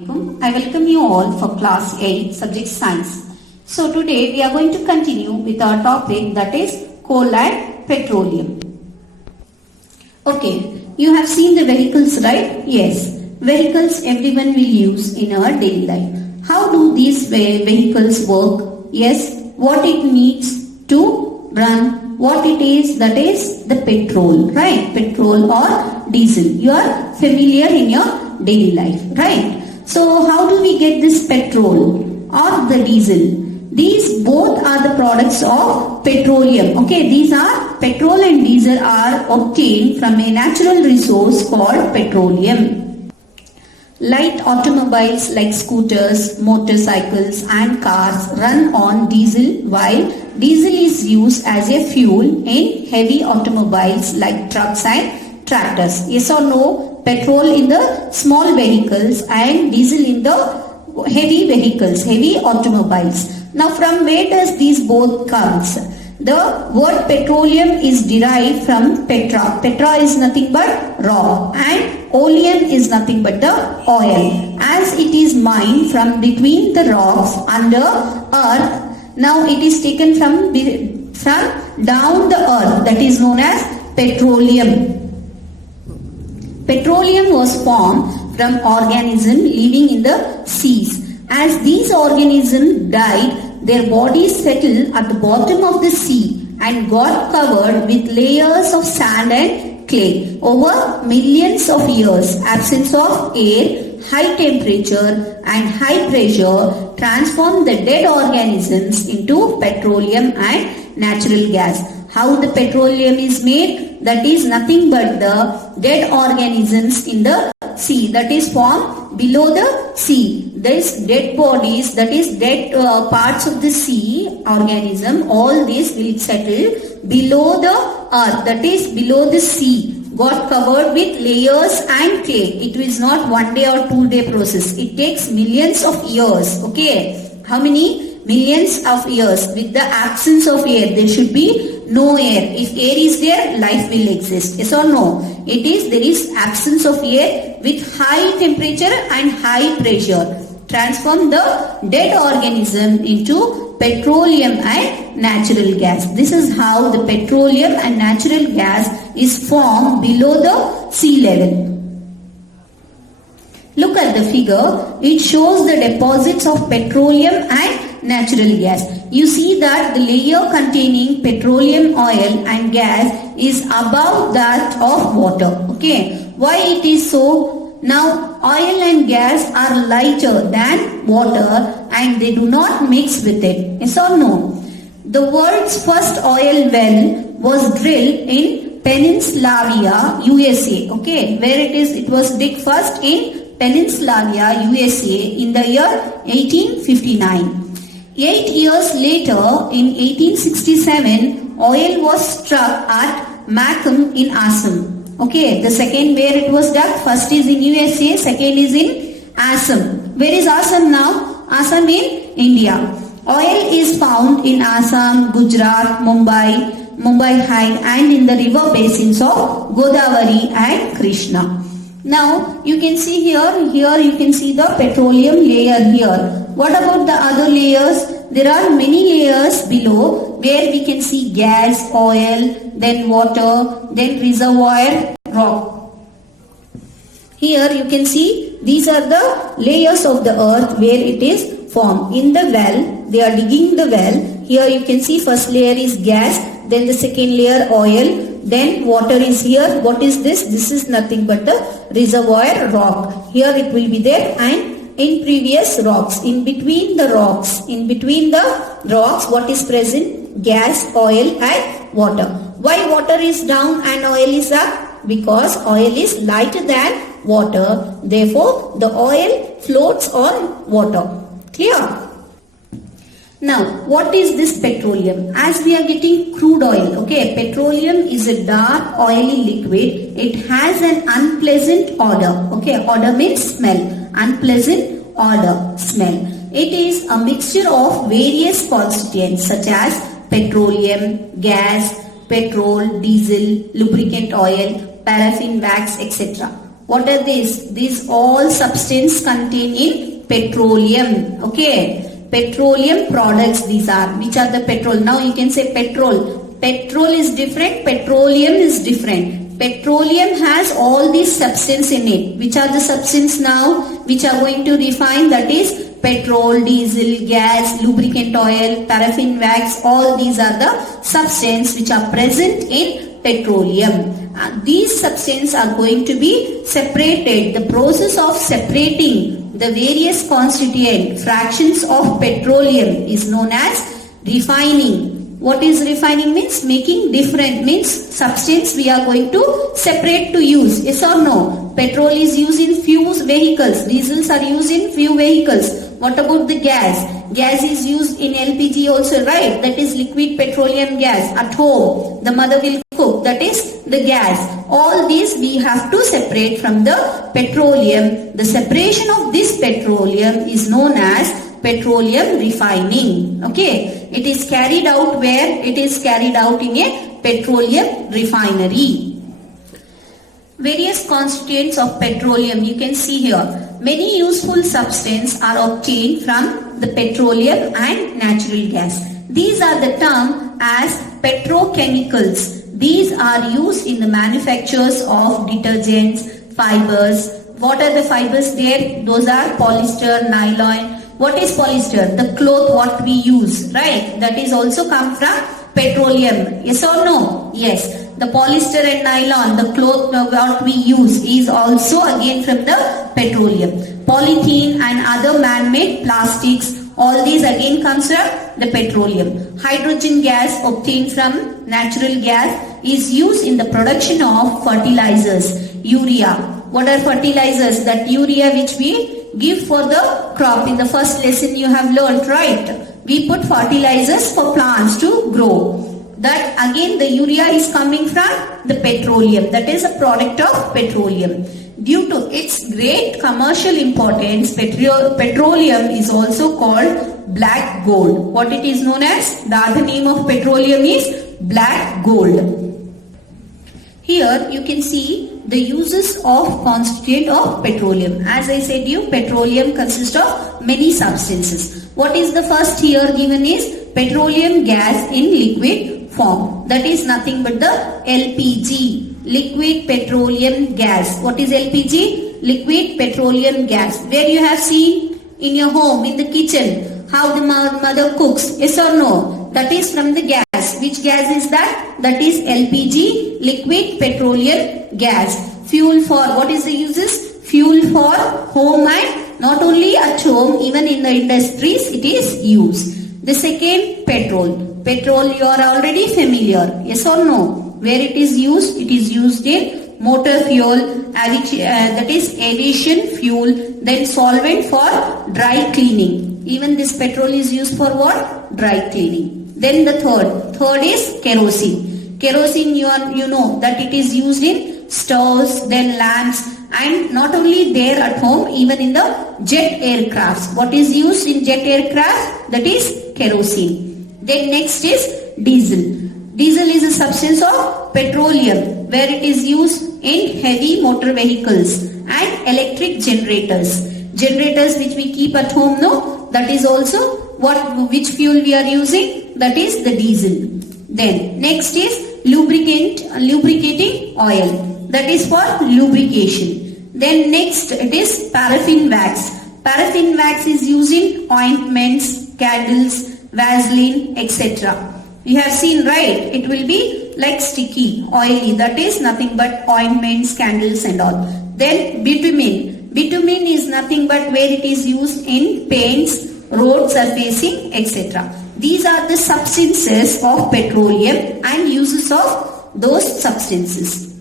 I welcome you all for class 8 subject science. So today we are going to continue with our topic, that is coal and petroleum. Okay, you have seen the vehicles, right? Yes, vehicles everyone will use in our daily life. How do these vehicles work? Yes, what it needs to run, what it is, that is the petrol, right? Petrol or diesel. You are familiar in your daily life, right? So how do we get this petrol or the diesel? These both are the products of petroleum. Okay, these are petrol and diesel are obtained from a natural resource called petroleum. Light automobiles like scooters, motorcycles and cars run on diesel, while diesel is used as a fuel in heavy automobiles like trucks and tractors. Yes or no? Petrol in the small vehicles and diesel in the heavy vehicles, heavy automobiles. Now from where does these both comes? The word petroleum is derived from petra. Petra is nothing but rock and oleum is nothing but the oil. As it is mined from between the rocks under earth, now it is taken from down the earth, that is known as petroleum. Petroleum was formed from organisms living in the seas. As these organisms died, their bodies settled at the bottom of the sea and got covered with layers of sand and clay. Over millions of years, absence of air, high temperature and high pressure transformed the dead organisms into petroleum and natural gas. How the petroleum is made? That is nothing but the dead organisms in the sea, that is formed below the sea. These dead bodies, that is dead parts of the sea organism, all these will settle below the earth, that is below the sea, got covered with layers and clay. It is not 1 day or 2 day process. It takes millions of years. Okay, how many? Millions of years. With the absence of air, there should be no air. If air is there, life will exist. Yes or no? It is, there is absence of air with high temperature and high pressure. Transform the dead organism into petroleum and natural gas. This is how the petroleum and natural gas is formed below the sea level. Look at the figure. It shows the deposits of petroleum and natural gas. You see that the layer containing petroleum, oil and gas is above that of water. Okay. Why it is so? Now oil and gas are lighter than water and they do not mix with it. Yes or no? The world's first oil well was drilled in Pennsylvania, USA. Okay. Where it is? It was dig first in Pennsylvania, USA in the year 1859. 8 years later, in 1867, oil was struck at Macomb in Assam. Okay, the second where it was dug, first is in USA, second is in Assam. Where is Assam now? Assam in India. Oil is found in Assam, Gujarat, Mumbai High and in the river basins of Godavari and Krishna. Now you can see here you can see the petroleum layer here. What about the other layers? There are many layers below where we can see gas, oil, then water, then reservoir, rock. Here you can see these are the layers of the earth where it is formed. In the well, they are digging the well. Here you can see first layer is gas, then the second layer oil, then water is here. What is this? This is nothing but the reservoir rock. Here it will be there and in previous rocks, in between the rocks, what is present? Gas, oil and water. Why water is down and oil is up? Because oil is lighter than water. Therefore, the oil floats on water. Clear? Now, what is this petroleum? As we are getting crude oil, okay, petroleum is a dark oily liquid. It has an unpleasant odor. Okay, odor means smell. Unpleasant odor, smell. It is a mixture of various constituents such as petroleum, gas, petrol, diesel, lubricant oil, paraffin wax, etc. What are these? These all substance contained in petroleum. Okay. Petroleum products these are. Which are the petrol? Now you can say petrol. Petrol is different. Petroleum is different. Petroleum has all these substance in it. Which are the substance now? Which are going to refine? That is petrol, diesel, gas, lubricant oil, paraffin wax. All these are the substance which are present in petroleum. These substances are going to be separated. The process of separating the various constituent fractions of petroleum is known as refining. What is refining means? Making different means substance we are going to separate to use. Yes or no? Petrol is used in few vehicles. Diesels are used in few vehicles. What about the gas? Gas is used in LPG also, right? That is liquid petroleum gas. At home, the mother will cook. That is the gas. All these we have to separate from the petroleum. The separation of this petroleum is known as petroleum refining. Okay. It is carried out where? It is carried out in a petroleum refinery. Various constituents of petroleum you can see here. Many useful substances are obtained from the petroleum and natural gas. These are the term as petrochemicals. These are used in the manufactures of detergents, fibers. What are the fibers there? Those are polyester, nylon. What is polyester? The cloth what we use, right? That is also come from petroleum. Yes or no? Yes. The polyester and nylon, the cloth what we use is also again from the petroleum. Polythene and other man-made plastics, all these again comes from the petroleum. Hydrogen gas obtained from natural gas is used in the production of fertilizers. Urea. What are fertilizers? That urea which we give for the crop. In the first lesson you have learned, right? We put fertilizers for plants to grow. That again the urea is coming from the petroleum. That is a product of petroleum. Due to its great commercial importance, petroleum is also called black gold. What it is known as? The other name of petroleum is black gold. Here you can see the uses of constituent of petroleum. As I said you, petroleum consists of many substances. What is the first here given is petroleum gas in liquid form. That is nothing but the LPG, liquid petroleum gas. What is LPG? Liquid petroleum gas. Where you have seen in your home, in the kitchen, how the mother cooks. Yes or no? That is from the gas. Which gas is that? That is LPG, liquid petroleum gas. Fuel for, what is the uses? Fuel for home and not only at home, even in the industries it is used. The second, petrol. Petrol you are already familiar. Yes or no? Where it is used? It is used in motor fuel, that is aviation fuel, then solvent for dry cleaning. Even this petrol is used for what? Dry cleaning. Then the third is kerosene. Kerosene you know that it is used in stoves, then lamps, and not only there at home, even in the jet aircrafts. What is used in jet aircraft? That is kerosene. Then next is diesel. Diesel is a substance of petroleum where it is used in heavy motor vehicles and electric generators. Generators which we keep at home, no? That is also which fuel we are using? That is the diesel. Then next is lubricating oil. That is for lubrication. Then next it is paraffin wax. Paraffin wax is used in ointments, candles, Vaseline, etc. You have seen, right? It will be like sticky, oily. That is nothing but ointments, candles and all. Then bitumen. Bitumen is nothing but where it is used in paints, road surfacing, etc. These are the substances of petroleum and uses of those substances.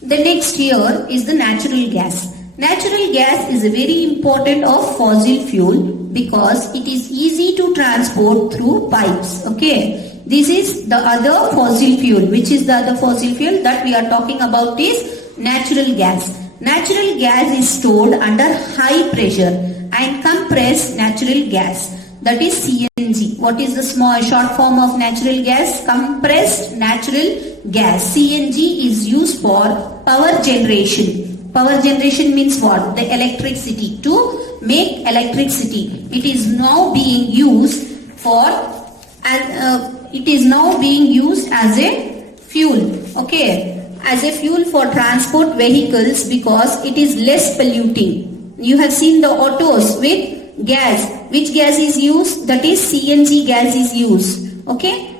The next here is the natural gas. Natural gas is a very important of fossil fuel because it is easy to transport through pipes. Okay. This is the other fossil fuel. Which is the other fossil fuel that we are talking about is natural gas. Natural gas is stored under high pressure and compressed natural gas. That is CNG. What is the short form of natural gas? Compressed natural gas. CNG is used for power generation. Power generation means what? The electricity. To make electricity. It is now being used for as a fuel. Okay. As a fuel for transport vehicles because it is less polluting. You have seen the autos with gas. Which gas is used? That is CNG gas is used. Okay.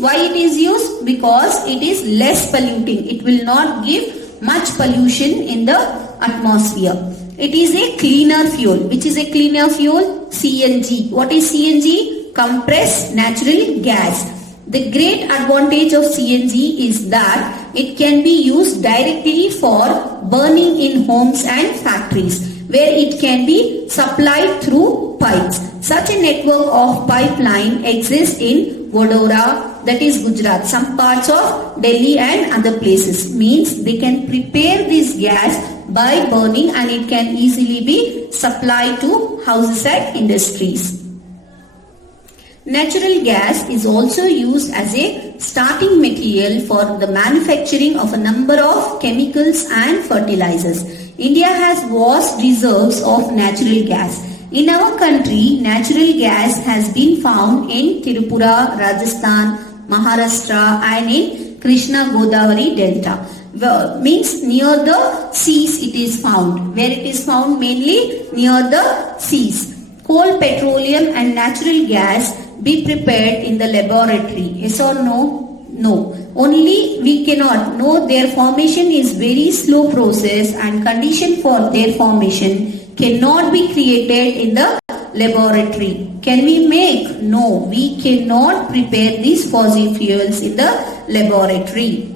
Why it is used? Because it is less polluting. It will not give much pollution in the atmosphere. It is a cleaner fuel. Which is a cleaner fuel? CNG. What is CNG? Compressed natural gas. The great advantage of CNG is that it can be used directly for burning in homes and factories, where it can be supplied through pipes. Such a network of pipeline exists in Vadodara, that is Gujarat, some parts of Delhi and other places. Means they can prepare this gas by burning and it can easily be supplied to houses and industries. Natural gas is also used as a starting material for the manufacturing of a number of chemicals and fertilizers. India has vast reserves of natural gas. In our country, natural gas has been found in Tripura, Rajasthan, Maharashtra and in Krishna Godavari Delta. Means near the seas it is found. Where it is found? Mainly near the seas. Coal, petroleum and natural gas be prepared in the laboratory. Yes or no? No. Only we cannot. No, their formation is very slow process and condition for their formation cannot be created in the laboratory. Can we make? No, we cannot prepare these fossil fuels in the laboratory.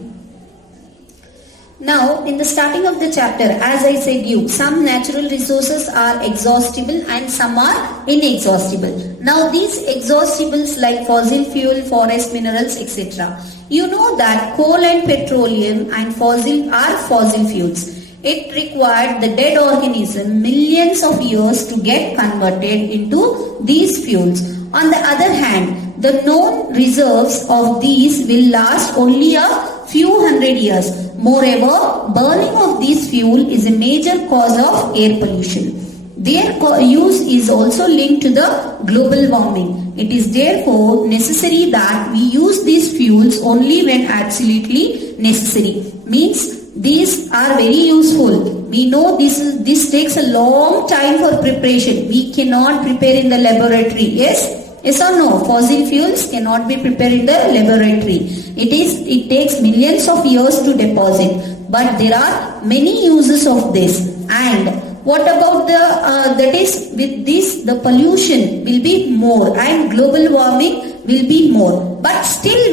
Now, in the starting of the chapter, as I said you, some natural resources are exhaustible and some are inexhaustible. Now, these exhaustibles like fossil fuel, forest minerals, etc. You know that coal and petroleum and fossil are fossil fuels. It required the dead organism millions of years to get converted into these fuels. On the other hand, the known reserves of these will last only a few hundred years. Moreover, burning of this fuel is a major cause of air pollution. Their use is also linked to the global warming. It is therefore necessary that we use these fuels only when absolutely necessary. Means these are very useful. We know this takes a long time for preparation. We cannot prepare in the laboratory. Yes? Yes or no? Fossil fuels cannot be prepared in the laboratory. It takes millions of years to deposit. But there are many uses of this. And what about the pollution will be more and global warming will be more. But still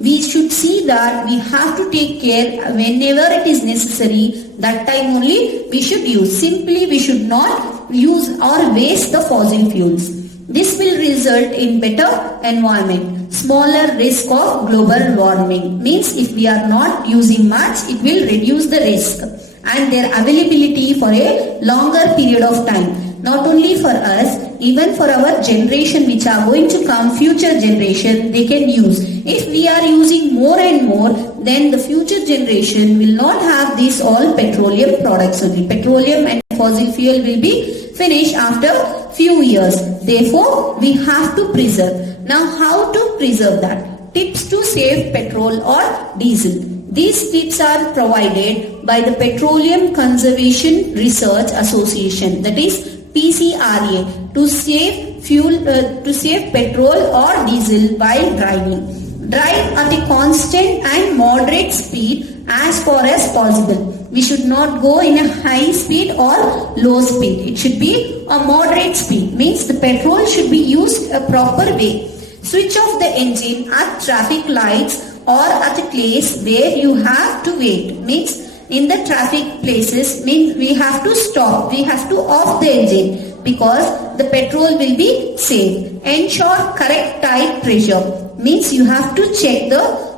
we should see that we have to take care whenever it is necessary. That time only we should use. Simply we should not use or waste the fossil fuels. This will result in better environment, smaller risk of global warming. Means if we are not using much, it will reduce the risk and their availability for a longer period of time. Not only for us, even for our generation which are going to come, future generation, they can use. If we are using more and more, then the future generation will not have these all petroleum products only. Petroleum and fossil fuel will be finished after few years. Therefore, we have to preserve. Now, how to preserve that? Tips to save petrol or diesel. These tips are provided by the Petroleum Conservation Research Association, that is PCRA, to save fuel, to save petrol or diesel while driving. Drive at a constant and moderate speed as far as possible. We should not go in a high speed or low speed. It should be a moderate speed. Means the petrol should be used a proper way. Switch off the engine at traffic lights or at a place where you have to wait. Means in the traffic places, means we have to stop. We have to off the engine because the petrol will be saved. Ensure correct tire pressure. Means you have to check the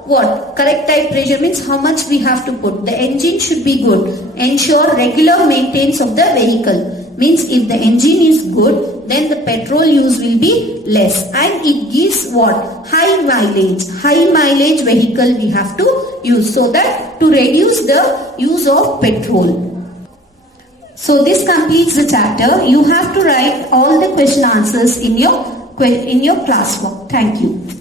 correct tire pressure means how much we have to put. The engine should be good. Ensure regular maintenance of the vehicle. Means if the engine is good, then the petrol use will be less, and it gives what? High mileage. High mileage vehicle we have to use, so that to reduce the use of petrol. So this completes the chapter. You have to write all the question answers in your classwork. Thank you.